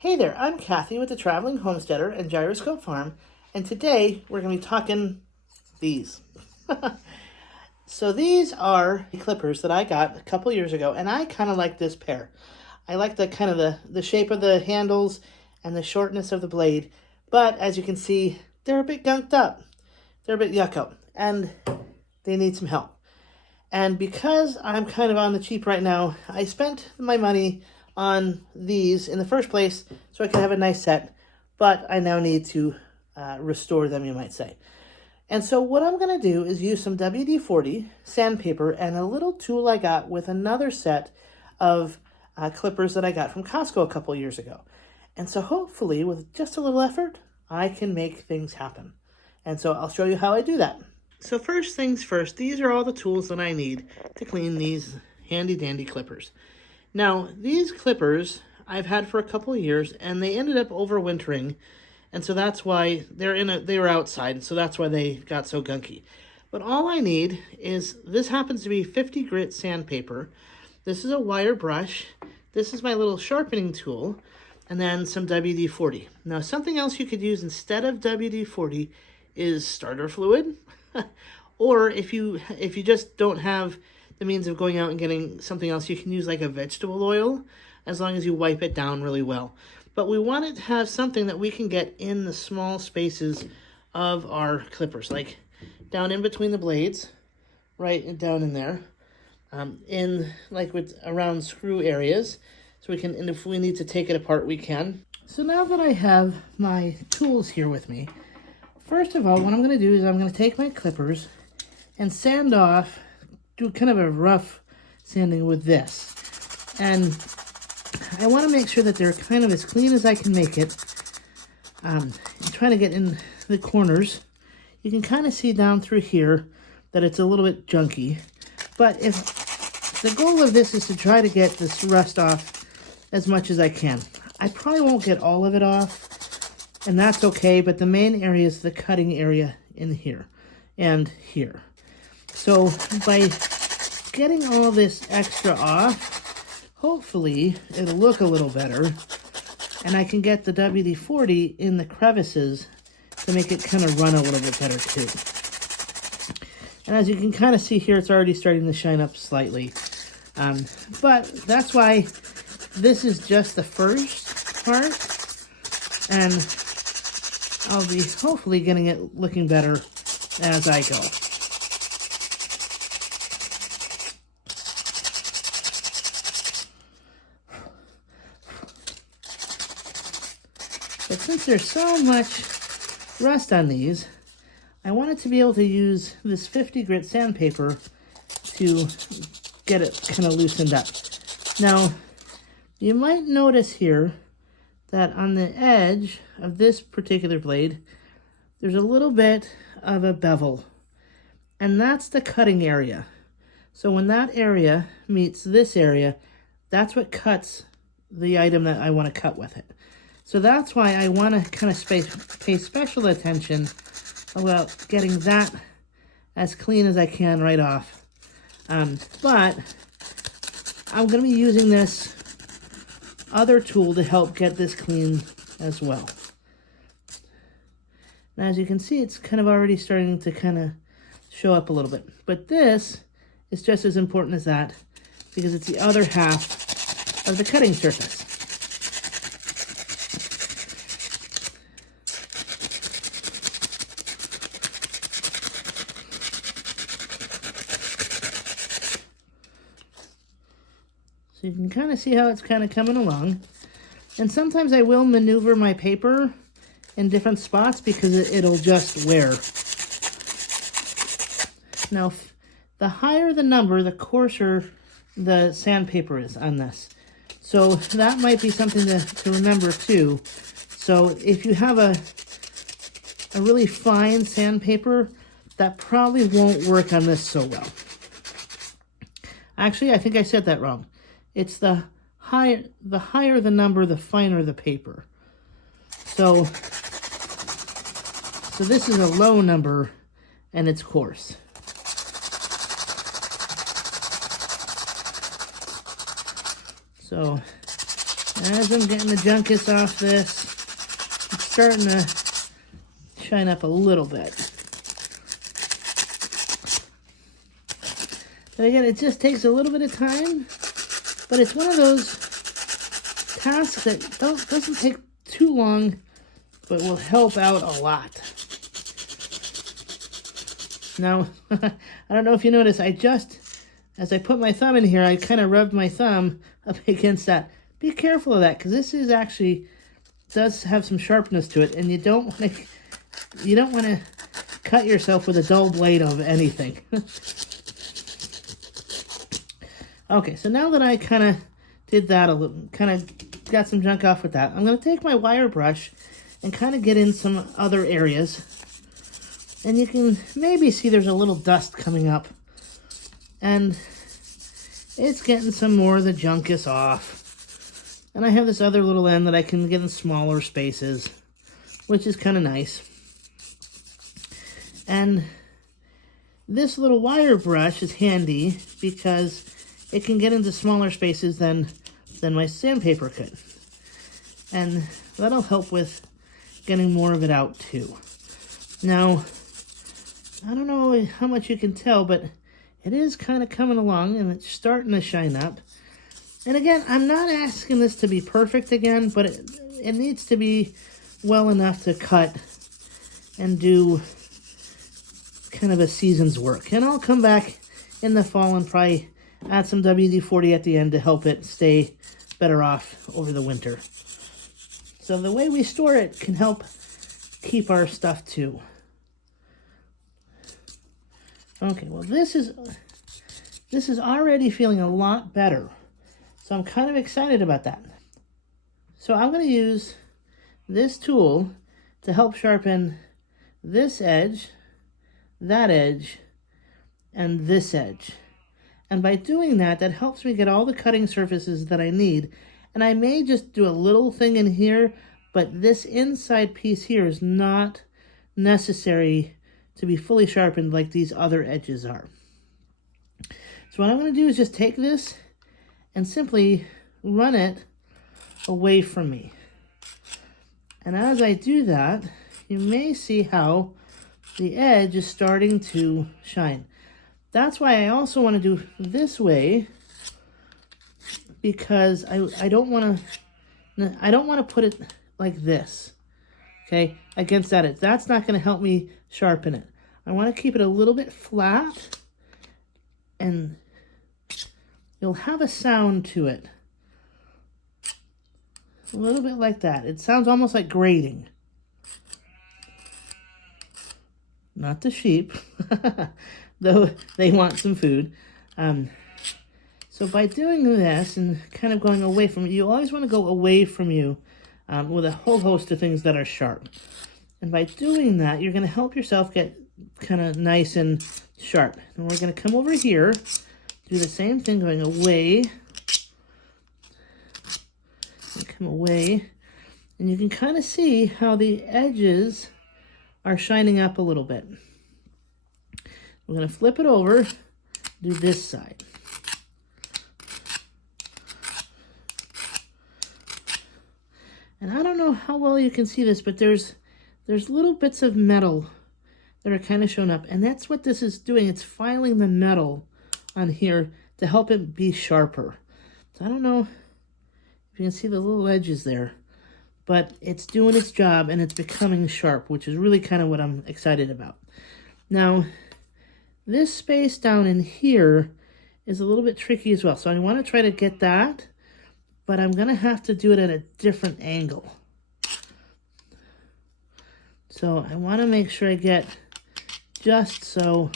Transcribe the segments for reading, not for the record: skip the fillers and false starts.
Hey there, I'm Kathy with the Traveling Homesteader and Gyroscope Farm, and today we're going to be talking these. So these are clippers that I got a couple years ago, and I kind of like this pair. I like the kind of the shape of the handles and the shortness of the blade, but as you can see, they're a bit gunked up. They're a bit yucko, and they need some help. And because I'm kind of on the cheap right now, I spent my money on these in the first place so I could have a nice set, but I now need to restore them, you might say. And so what I'm going to do is use some WD-40 sandpaper and a little tool I got with another set of clippers that I got from Costco a couple years ago. And so hopefully, with just a little effort, I can make things happen. And so I'll show you how I do that. So first things first, these are all the tools that I need to clean these handy dandy clippers. Now, these clippers I've had for a couple of years, and they ended up overwintering, and so that's why they were outside, and so that's why they got so gunky. But all I need is, this happens to be 50 grit sandpaper. This is a wire brush. This is my little sharpening tool, and then some WD-40. Now, something else you could use instead of WD-40 is starter fluid. Or if you just don't have the means of going out and getting something else, you can use like a vegetable oil, as long as you wipe it down really well. But we want it to have something that we can get in the small spaces of our clippers, like down in between the blades, right down in there, in like with around screw areas, so we can, and if we need to take it apart, we can. So now that I have my tools here with me, first of all, what I'm going to do is I'm going to take my clippers and sand off, do kind of a rough sanding with this. And I want to make sure that they're kind of as clean as I can make it. I'm trying to get in the corners. You can kind of see down through here that it's a little bit junky. But if the goal of this is to try to get this rust off as much as I can. I probably won't get all of it off, and that's okay, but the main area is the cutting area in here and here. So by getting all this extra off, hopefully it'll look a little better, and I can get the WD-40 in the crevices to make it kind of run a little bit better too. And as you can kind of see here, it's already starting to shine up slightly. But that's why this is just the first part, and I'll be hopefully getting it looking better as I go. But since there's so much rust on these, I wanted to be able to use this 50 grit sandpaper to get it kind of loosened up. Now, you might notice here that on the edge of this particular blade, there's a little bit of a bevel, and that's the cutting area. So when that area meets this area, that's what cuts the item that I want to cut with it. So that's why I want to kind of pay special attention about getting that as clean as I can right off. But I'm going to be using this other tool to help get this clean as well. Now, as you can see, it's kind of already starting to kind of show up a little bit. But this is just as important as that, because it's the other half of the cutting surface. So you can kind of see how it's kind of coming along. And sometimes I will maneuver my paper in different spots because it'll just wear. Now, the higher the number, the coarser the sandpaper is on this. So that might be something to remember too. So if you have a really fine sandpaper, that probably won't work on this so well. Actually, I think I said that wrong. It's the higher the number, the finer the paper. So this is a low number, and it's coarse. So As I'm getting the junkus off this, it's starting to shine up a little bit. And again, it just takes a little bit of time, but it's one of those tasks that doesn't take too long, but will help out a lot. Now, I don't know if you notice, as I put my thumb in here, I kind of rubbed my thumb up against that. Be careful of that, because this is actually, does have some sharpness to it, and you don't want to cut yourself with a dull blade of anything. Okay, so now that I kind of did that a little, kind of got some junk off with that, I'm going to take my wire brush and kind of get in some other areas. And you can maybe see there's a little dust coming up. And it's getting some more of the junkus off. And I have this other little end that I can get in smaller spaces, which is kind of nice. And this little wire brush is handy because it can get into smaller spaces than my sandpaper could. And that'll help with getting more of it out too. Now, I don't know how much you can tell, but it is kind of coming along and it's starting to shine up. And again, I'm not asking this to be perfect again, but it needs to be well enough to cut and do kind of a season's work. And I'll come back in the fall and probably add some WD-40 at the end to help it stay better off over the winter. So the way we store it can help keep our stuff too. Okay, well this is already feeling a lot better. So I'm kind of excited about that. So I'm going to use this tool to help sharpen this edge, that edge, and this edge. And by doing that, that helps me get all the cutting surfaces that I need. And I may just do a little thing in here, but this inside piece here is not necessary to be fully sharpened like these other edges are. So what I'm going to do is just take this and simply run it away from me. And as I do that, you may see how the edge is starting to shine. That's why I also want to do this way, because I don't want to put it like this, okay, against that edge. That's not going to help me sharpen it. I want to keep it a little bit flat, and you'll have a sound to it. A little bit like that. It sounds almost like grating. Not the sheep, though they want some food. So by doing this and kind of going away from it, you always want to go away from you with a whole host of things that are sharp. And by doing that, you're going to help yourself get kind of nice and sharp. And we're going to come over here, do the same thing, going away, and come away. And you can kind of see how the edges are shining up a little bit. We're going to flip it over, do this side. And I don't know how well you can see this, but there's little bits of metal that are kind of shown up. And that's what this is doing. It's filing the metal on here to help it be sharper. So I don't know if you can see the little edges there, but it's doing its job and it's becoming sharp, which is really kind of what I'm excited about. Now, this space down in here is a little bit tricky as well. So I want to try to get that, but I'm going to have to do it at a different angle. So I want to make sure I get just so.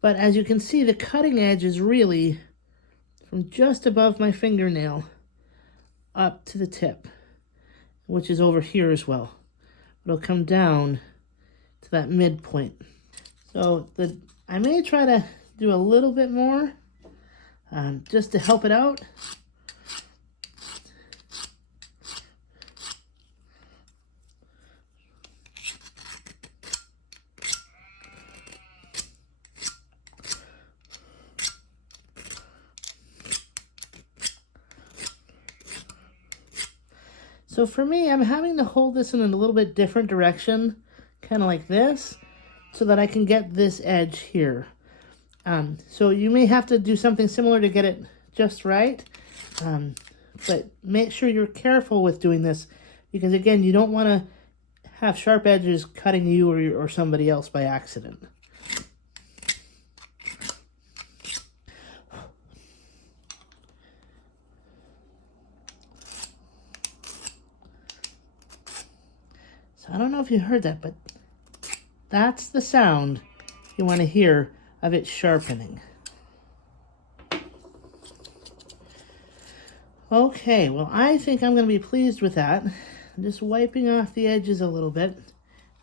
But as you can see, the cutting edge is really from just above my fingernail up to the tip, which is over here as well. It'll come down to that midpoint. So I may try to do a little bit more just to help it out. So for me, I'm having to hold this in a little bit different direction, kind of like this, so that I can get this edge here. So you may have to do something similar to get it just right, but make sure you're careful with doing this, because again, you don't want to have sharp edges cutting you or somebody else by accident. So I don't know if you heard that, but that's the sound you want to hear of it sharpening. Okay, well, I think I'm going to be pleased with that. I'm just wiping off the edges a little bit.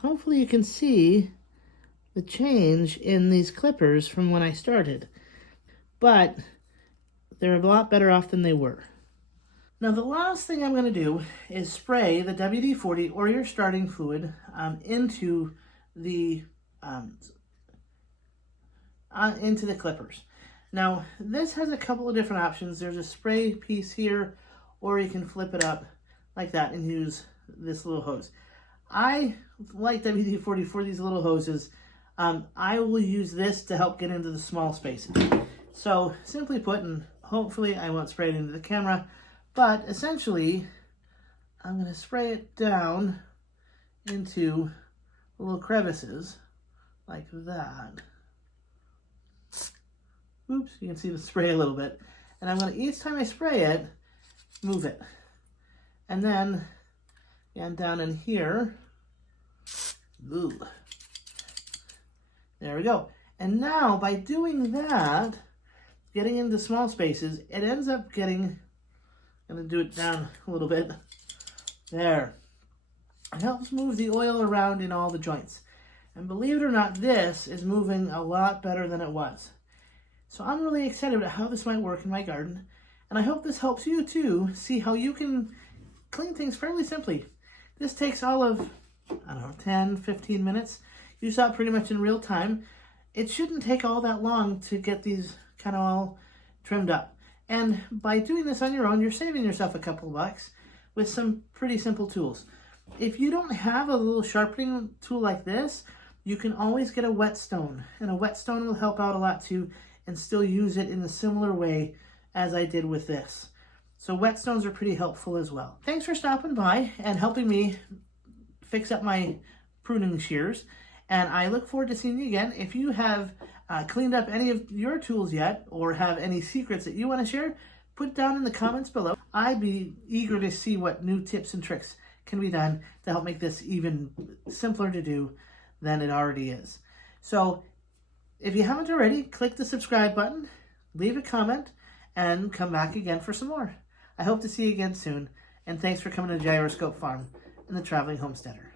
Hopefully you can see the change in these clippers from when I started. But they're a lot better off than they were. Now the last thing I'm going to do is spray the WD-40 or your starting fluid into the clippers. Now this has a couple of different options. There's a spray piece here, or you can flip it up like that and use this little hose. I like WD-40 for these little hoses. I will use this to help get into the small spaces. So simply put, and hopefully I won't spray it into the camera, but essentially I'm going to spray it down into the little crevices like that. Oops, you can see the spray a little bit. And I'm going to, each time I spray it, move it. And then, and down in here, ooh, there we go. And now, by doing that, getting into small spaces, it ends up getting, I'm going to do it down a little bit, there. It helps move the oil around in all the joints. And believe it or not, this is moving a lot better than it was. So I'm really excited about how this might work in my garden. And I hope this helps you too see how you can clean things fairly simply. This takes all of, I don't know, 10, 15 minutes. You saw it pretty much in real time. It shouldn't take all that long to get these kind of all trimmed up. And by doing this on your own, you're saving yourself a couple of bucks with some pretty simple tools. If you don't have a little sharpening tool like this, you can always get a whetstone. And a whetstone will help out a lot too, and still use it in a similar way as I did with this. So whetstones are pretty helpful as well. Thanks for stopping by and helping me fix up my pruning shears. And I look forward to seeing you again. If you have cleaned up any of your tools yet, or have any secrets that you want to share, put it down in the comments below. I'd be eager to see what new tips and tricks can be done to help make this even simpler to do than it already is. So if you haven't already, click the subscribe button, leave a comment, and come back again for some more. I hope to see you again soon, and thanks for coming to Gyroscope Farm and the Traveling Homesteader.